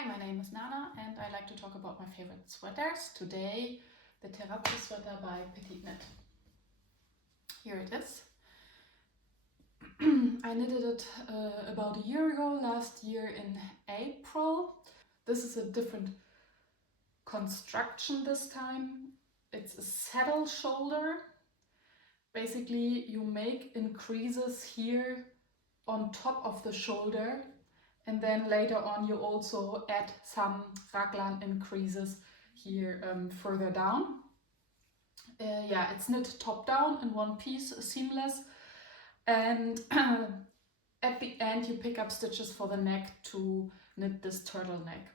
Hi, my name is Nana and I like to talk about my favorite sweaters. Today, the Terrazzo Sweater by PetiteKnit. Here it is. I knitted it about a year ago, last year in April. This is a different construction this time. It's a saddle shoulder. Basically, you make increases here on top of the shoulder, and then later on you also add some raglan increases here further down. It's knit top down in one piece, seamless, and at the end you pick up stitches for the neck to knit this turtleneck.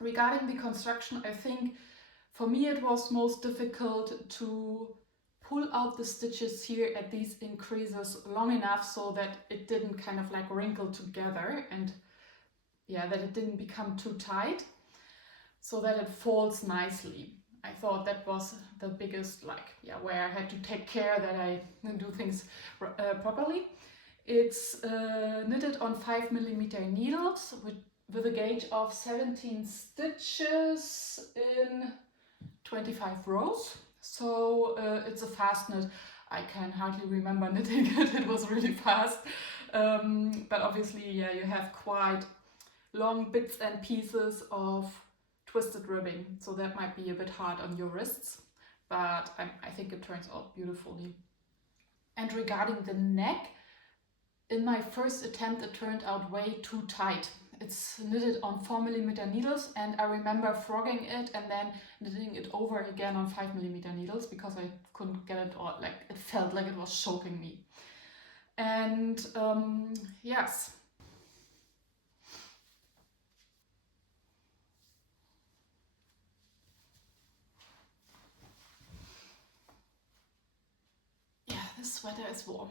Regarding the construction, I think for me it was most difficult to pull out the stitches here at these increases long enough so that it didn't kind of like wrinkle together, and that it didn't become too tight, so that it folds nicely. I thought that was the biggest, where I had to take care that I do things properly. It's knitted on 5mm needles with a gauge of 17 stitches in 25 rows. So it's a fast knit. I can hardly remember knitting it, it was really fast. But obviously, you have quite long bits and pieces of twisted ribbing, so that might be a bit hard on your wrists, but I think it turns out beautifully. And regarding the neck, in my first attempt it turned out way too tight. It's knitted on 4mm needles, and I remember frogging it and then knitting it over again on 5mm needles because I couldn't get it all, it felt like it was choking me. And yes. This sweater is warm.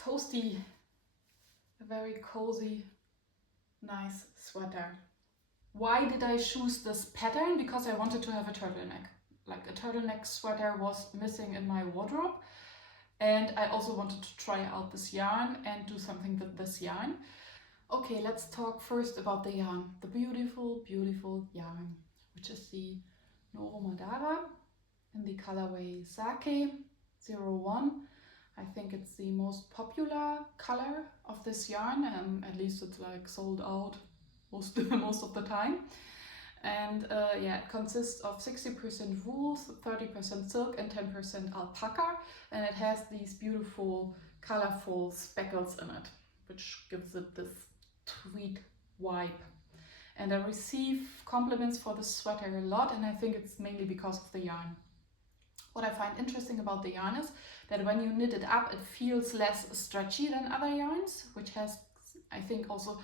Toasty, a very cozy, nice sweater. Why did I choose this pattern? Because I wanted to have a turtleneck. Like a turtleneck sweater was missing in my wardrobe. And I also wanted to try out this yarn and do something with this yarn. Okay, let's talk first about the yarn. The beautiful, beautiful yarn, which is the Noro Madara in the colorway Sake 01. I think it's the most popular color of this yarn, and at least it's like sold out most of the time. And it consists of 60% wool, 30% silk and 10% alpaca, and it has these beautiful colorful speckles in it, which gives it this tweed vibe. And I receive compliments for this sweater a lot, and I think it's mainly because of the yarn. What I find interesting about the yarn is that when you knit it up, it feels less stretchy than other yarns, which has, I think, also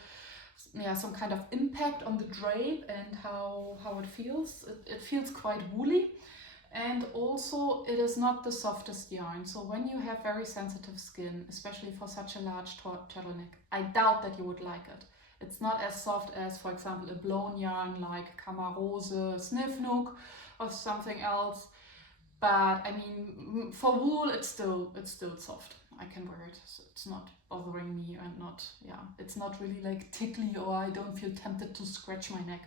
some kind of impact on the drape and how it feels. It feels quite woolly, and also it is not the softest yarn. So when you have very sensitive skin, especially for such a large turtleneck, I doubt that you would like it. It's not as soft as, for example, a blown yarn like Camarose, Sniff Nook or something else. But I mean, for wool, it's still soft. I can wear it. So it's not bothering me, and it's not really like tickly, or I don't feel tempted to scratch my neck.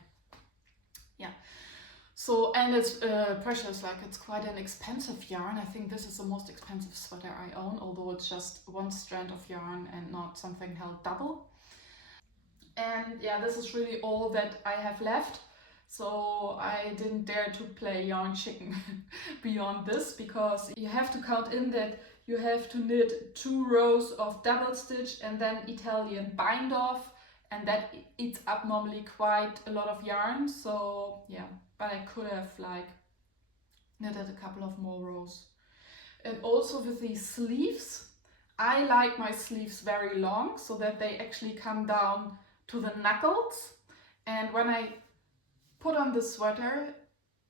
So, and it's precious, it's quite an expensive yarn. I think this is the most expensive sweater I own, although it's just one strand of yarn and not something held double. And this is really all that I have left. So I didn't dare to play yarn chicken beyond this, because you have to count in that you have to knit 2 rows of double stitch and then Italian bind off, and that eats up normally quite a lot of yarn. So but I could have knitted a couple of more rows. And also with these sleeves, I like my sleeves very long so that they actually come down to the knuckles. And when I put on the sweater,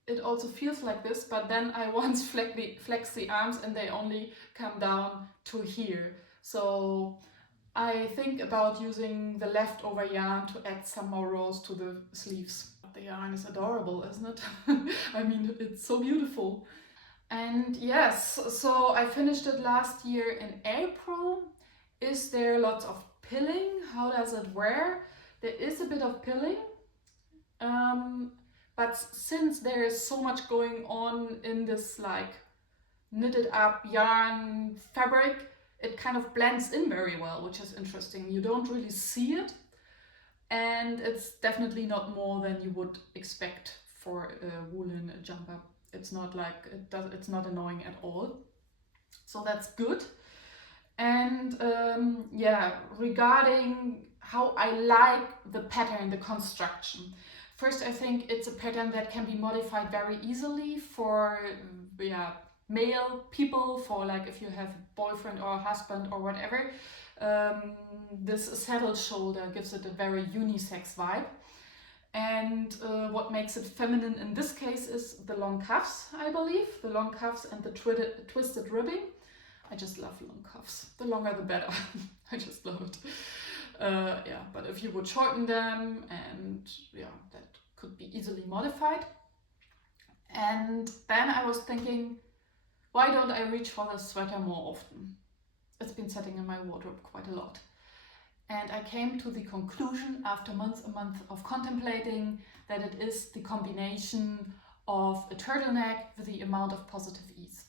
it also feels like this, but then I once flex the arms and they only come down to here. So I think about using the leftover yarn to add some more rows to the sleeves. The yarn is adorable, isn't it? I mean, it's so beautiful. And yes, so I finished it last year in April. Is there lots of pilling? How does it wear? There is a bit of pilling, but since there is so much going on in this like knitted up yarn fabric, it kind of blends in very well, which is interesting. You don't really see it, and it's definitely not more than you would expect for a woolen jumper. It's not like it's not annoying at all, so that's good. And yeah, regarding how I like the pattern, the construction. First, I think it's a pattern that can be modified very easily for yeah, male people, for like if you have a boyfriend or a husband or whatever. This saddle shoulder gives it a very unisex vibe. And what makes it feminine in this case is the long cuffs, I believe. The long cuffs and the twisted ribbing. I just love long cuffs. The longer the better. I just love it. Yeah, but if you would shorten them, and yeah, that could be easily modified. And then I was thinking, why don't I reach for the sweater more often? It's been sitting in my wardrobe quite a lot. And I came to the conclusion after months and months of contemplating that it is the combination of a turtleneck with the amount of positive ease.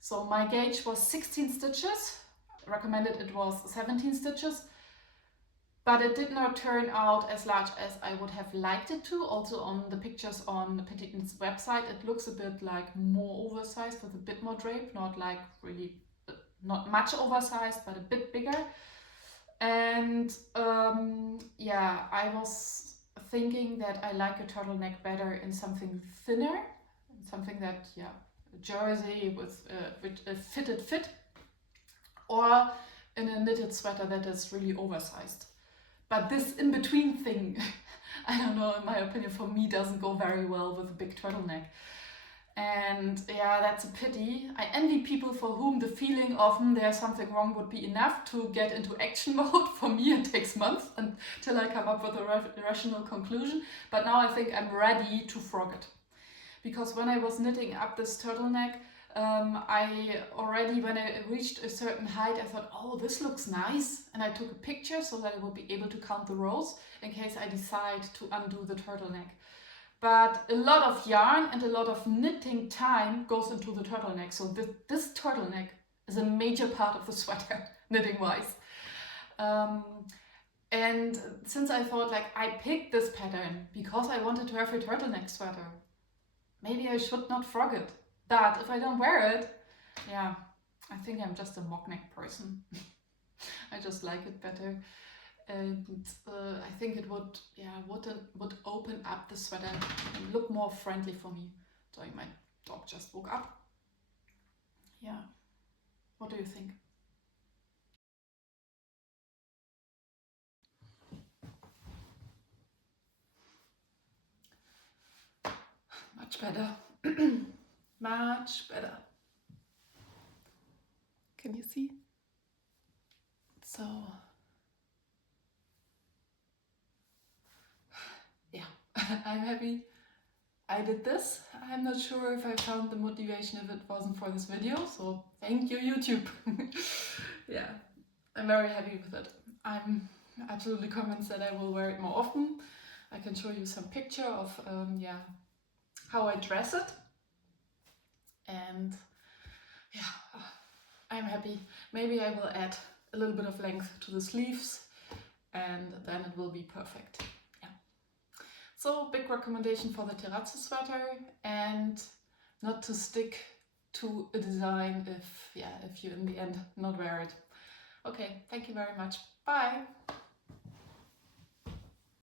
So my gauge was 16 stitches, recommended it was 17 stitches, but it did not turn out as large as I would have liked it to. Also on the pictures on the PetiteKnit's website, it looks a bit like more oversized with a bit more drape, not like really, not much oversized, but a bit bigger. And yeah, I was thinking that I like a turtleneck better in something thinner, something that, yeah, jersey with a fitted fit, or in a knitted sweater that is really oversized. But this in-between thing, I don't know, in my opinion, for me doesn't go very well with a big turtleneck. And yeah, that's a pity. I envy people for whom the feeling of there's something wrong would be enough to get into action mode. For me, it takes months until I come up with a rational conclusion. But now I think I'm ready to frog it. Because when I was knitting up this turtleneck, I already, when I reached a certain height, I thought, oh, this looks nice. And I took a picture so that I will be able to count the rows in case I decide to undo the turtleneck. But a lot of yarn and a lot of knitting time goes into the turtleneck. So this turtleneck is a major part of the sweater, knitting-wise. And since I thought, like, I picked this pattern because I wanted to have a turtleneck sweater, maybe I should not frog it. But if I don't wear it, yeah, I think I'm just a mock neck person. I just like it better. And I think it would, yeah, would open up the sweater and look more friendly for me. Sorry, my dog just woke up. Yeah, what do you think? Much better. Much better. Can you see? So yeah, I'm happy I did this. I'm not sure if I found the motivation if it wasn't for this video, so thank you, YouTube. Yeah, I'm very happy with it. I'm absolutely convinced that I will wear it more often. I can show you some picture of yeah, how I dress it. And yeah, I'm happy. Maybe I will add a little bit of length to the sleeves and then it will be perfect. Yeah. So big recommendation for the Terrazzo sweater, and not to stick to a design if you in the end not wear it. Okay, thank you very much. Bye.